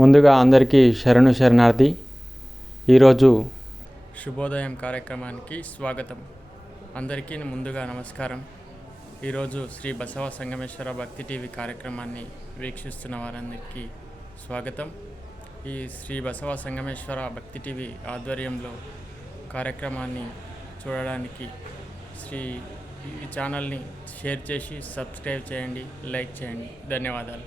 ముందుగా అందరికీ శరణు శరణార్థి. ఈరోజు శుభోదయం కార్యక్రమానికి స్వాగతం. అందరికీ ముందుగా నమస్కారం. ఈరోజు శ్రీ బసవ సంగమేశ్వర భక్తి టీవీ కార్యక్రమాన్ని వీక్షిస్తున్న వారందరికీ స్వాగతం. ఈ శ్రీ బసవ సంగమేశ్వర భక్తి టీవీ ఆధ్వర్యంలో కార్యక్రమాన్ని చూడడానికి ఈ ఛానల్ని షేర్ చేసి సబ్స్క్రైబ్ చేయండి, లైక్ చేయండి. ధన్యవాదాలు.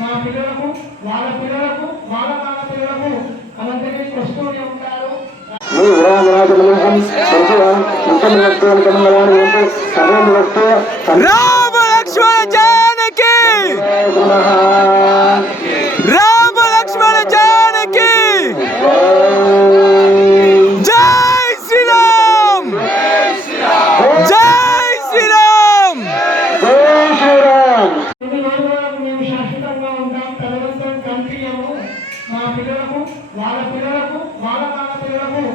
మా పిల్లలకు వాళ్ళ పిల్లలకు వాళ్ళ పిల్లలకు అందరికీ వస్తూనే ఉంటారు. రామ లక్ష్మణ జానకి, రామ లక్ష్మణ జానకి, జై శ్రీరామ్, జై శ్రీరామ్. మేము శాశ్వతంగా ఉంటాం. తదనంతరం కంటిన్యూ మా పిల్లలకు వాళ్ళ పిల్లలకు వాళ్ళ పిల్లలకు